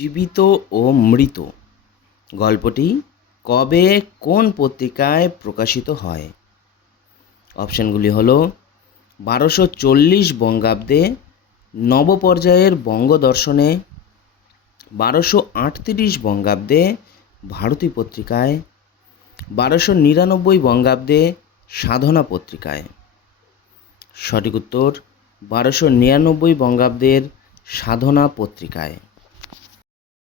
জীবিত ও মৃত গল্পটি কবে কোন পত্রিকায় প্রকাশিত হয়? অপশানগুলি হলো 1240 বঙ্গাব্দে নবপর্যায়ের বঙ্গদর্শনে, 1238 বঙ্গাব্দে ভারতী পত্রিকায়, 1299 বঙ্গাব্দে সাধনা পত্রিকায়। সঠিক উত্তর 1299 বঙ্গাব্দের সাধনা পত্রিকায়।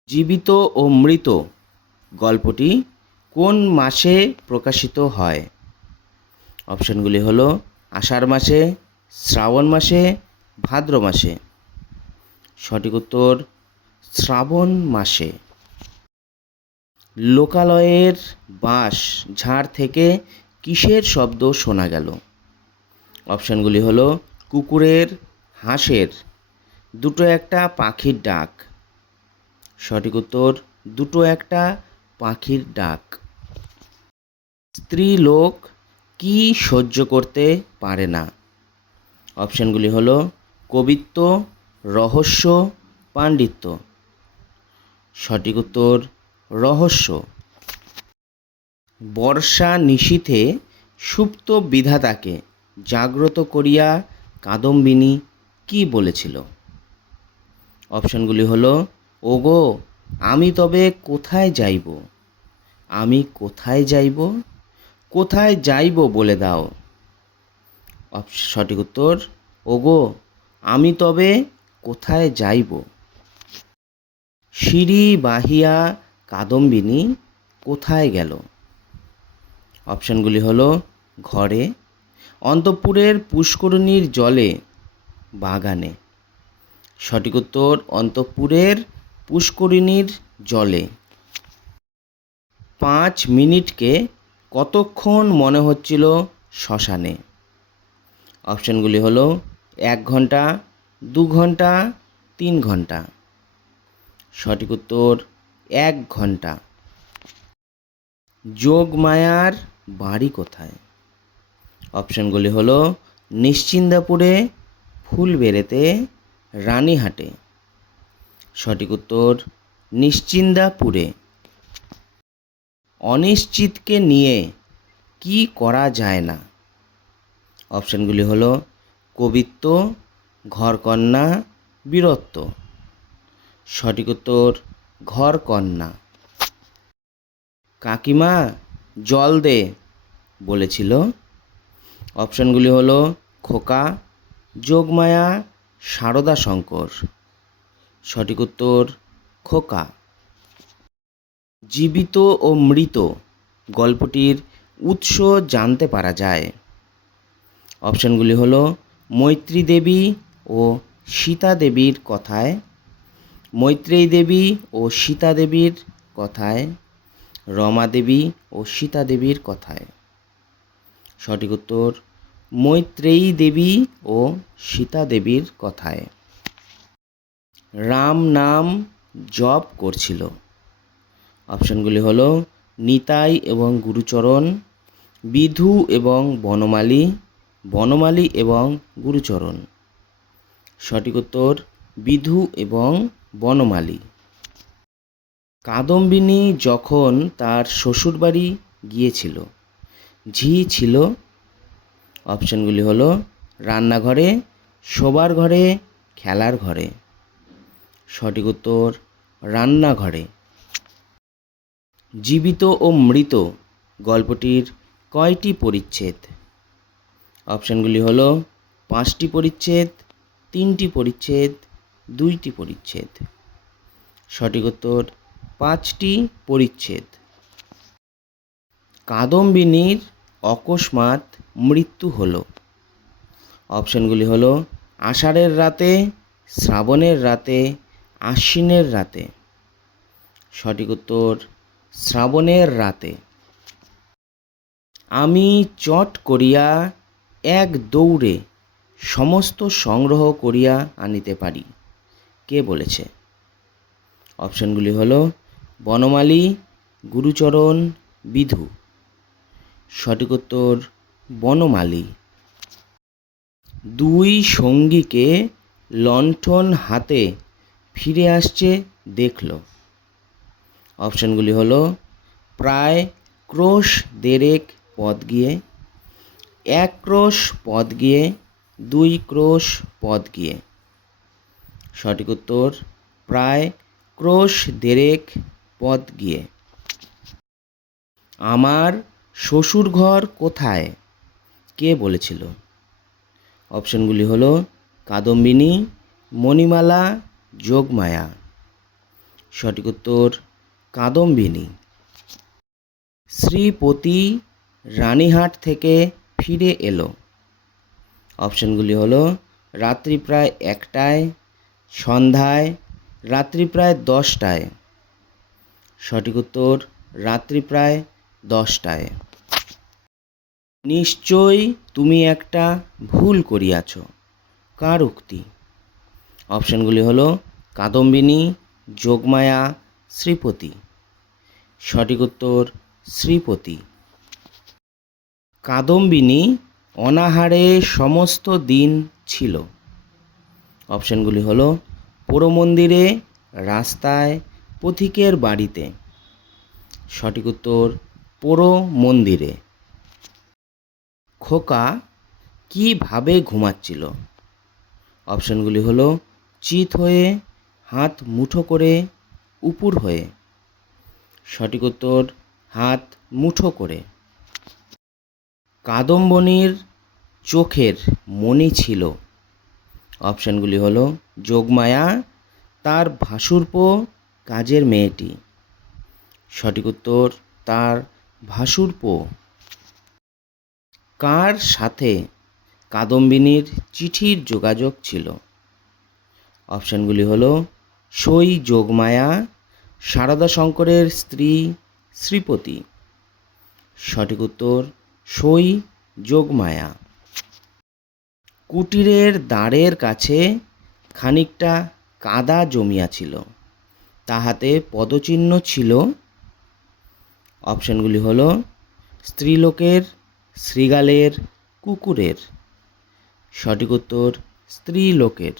জীবিত ও মৃত গল্পটি কোন মাসে প্রকাশিত হয়? অপশানগুলি হলো আষাঢ় মাসে, শ্রাবণ মাসে, ভাদ্র মাসে। সঠিক উত্তর শ্রাবণ মাসে। লোকালয়ের বাঁশ ঝাড় থেকে কিসের শব্দ শোনা গেল? অপশানগুলি হলো কুকুরের, হাঁসের, দুটো একটা পাখির ডাক। সঠিক উত্তর দুটো একটা পাখির ডাক। স্ত্রীলোক কি সহ্য করতে পারে না? অপশানগুলি হলো কবিত্ব, রহস্য, পাণ্ডিত্য। সঠিক উত্তর রহস্য। বর্ষা নিশীথে সুপ্ত বিধাতাকে জাগ্রত করিয়া কাদম্বিনী কি বলেছিল? অপশানগুলি হলো ওগো আমি তবে কোথায় যাইব, আমি কোথায় যাইব, কোথায় যাইব বলে দাও। সঠিক উত্তর ওগো আমি তবে কোথায় যাইব। সিঁড়ি বাহিয়া কাদম্বিনী কোথায় গেল? অপশানগুলি হলো ঘরে, অন্তঃপুরের পুষ্করিণীর জলে, বাগানে। সঠিক উত্তর অন্তঃপুরের পুষ্করিণীর জলে। 5 মিনিটকে কতক্ষণ মনে হচ্ছিল শ্মশানে? অপশানগুলি হলো 1 ঘন্টা, 2 ঘন্টা, 3 ঘন্টা। সঠিক উত্তর 1 ঘন্টা। যোগমায়ার বাড়ি কোথায়? অপশানগুলি হলো নিশ্চিন্দাপুরে, ফুলবেড়েতে, রানীহাটে। সঠিক উত্তর নিশ্চিন্দাপুরে। অনিশ্চিতকে নিয়ে কি করা যায় না? অপশানগুলি হলো কবিত্ব, ঘরকন্না, বীরত্ব। সঠিক উত্তর ঘরকন্না। কাকিমা জল দে বলেছিল? অপশানগুলি হলো খোকা, যোগমায়া, সারদা শঙ্কর। সঠিক উত্তর খোকা। জীবিত ও মৃত গল্পটির উৎস জানতে পারা যায়? অপশানগুলি হলো মৈত্রী দেবী ও সীতা দেবীর কথায়, মৈত্রেয়ী দেবী ও সীতা দেবীর কথায়, রমা দেবী ও সীতা দেবীর কথায়। সঠিক উত্তর মৈত্রেয়ী দেবী ও সীতা দেবীর কথায়। রাম নাম জপ করছিল? অপশানগুলি হলো নিতাই এবং গুরুচরণ, বিধু এবং বনমালী, বনমালী এবং গুরুচরণ। সঠিক উত্তর বিধু এবং বনমালী। কাদম্বিনী যখন তার শ্বশুরবাড়ি গিয়েছিল ঝি ছিল? অপশানগুলি হলো রান্নাঘরে, শোবার ঘরে, খেলার ঘরে। সঠিক উত্তর রান্নাঘরে। জীবিত ও মৃত গল্পটির কয়টি পরিচ্ছেদ? অপশানগুলি হলো 5টি পরিচ্ছেদ, 3টি পরিচ্ছেদ, 2টি পরিচ্ছেদ। সঠিক উত্তর 5টি পরিচ্ছেদ। কাদম্বিনীর অকস্মাৎ মৃত্যু হলো? অপশানগুলি হলো আষাঢ়ের রাতে, শ্রাবণের রাতে, আশ্বিনের রাতে। সঠিক উত্তর শ্রাবণের রাতে। আমি চট করিয়া এক দৌড়ে সমস্ত সংগ্রহ করিয়া আনিতে পারি কে বলেছে? অপশানগুলি হলো বনমালী, গুরুচরণ, বিধু। সঠিক উত্তর বনমালী। 2 সঙ্গীকে লণ্ঠন হাতে ফিরে আসছে দেখল। অপশানগুলি হলো প্রায় ক্রোশ দেড়েক পথ গিয়ে, 1 ক্রোশ পথ গিয়ে, 2 ক্রোশ পথ গিয়ে। সঠিক উত্তর প্রায় ক্রোশ দেড়েক পথ গিয়ে। আমার শ্বশুর ঘর কোথায়, কে বলেছিল? অপশনগুলি হলো কাদম্বিনী, মণিমালা, যোগমায়া। সঠিক উত্তর কাদম্বিনী। শ্রীপতি রানীহাট থেকে ফিরে এলো। অপশনগুলি হলো রাত্রি প্রায় 1টায়, সন্ধ্যায়, রাত্রি প্রায় 10টায়। সঠিক উত্তর রাত্রি প্রায় 10টায়। নিশ্চয়ই তুমি একটা ভুল করিয়াছ, কার উক্তি? অপশনগুলি হলো কাদম্বিনী, যোগমায়া, শ্রীপতি। সঠিক উত্তর শ্রীপতি। কাদম্বিনী অনাহারে সমস্ত দিন ছিল। অপশনগুলি হলো পোড়মন্দিরে, রাস্তায়, পথিকের বাড়িতে। সঠিক উত্তর পোড়মন্দিরে। খোকা কীভাবে ঘুমাচ্ছিল? অপশনগুলি হলো চিত হয়ে, হাত মুঠো করে, উপুর হয়ে। সঠিক উত্তর হাত মুঠো করে। কাদম্বিনীর চোখের মণি ছিল। অপশানগুলি হলো যোগমায়া, তার ভাসুরপো, কাজের মেয়েটি। সঠিক উত্তর তার ভাসুরপো। কার সাথে কাদম্বিনীর চিঠির যোগাযোগ ছিল? অপশানগুলি হলো সই যোগমায়া, সারদা শঙ্করের স্ত্রী শ্রীপতি। সঠিক উত্তর সই যোগমায়া। কুটিরের দ্বারের কাছে খানিকটা কাদা জমিয়াছিল, তাহাতে পদচিহ্ন ছিল। অপশানগুলি হলো স্ত্রীলোকের, শৃগালের, কুকুরের। সঠিক উত্তর স্ত্রীলোকের।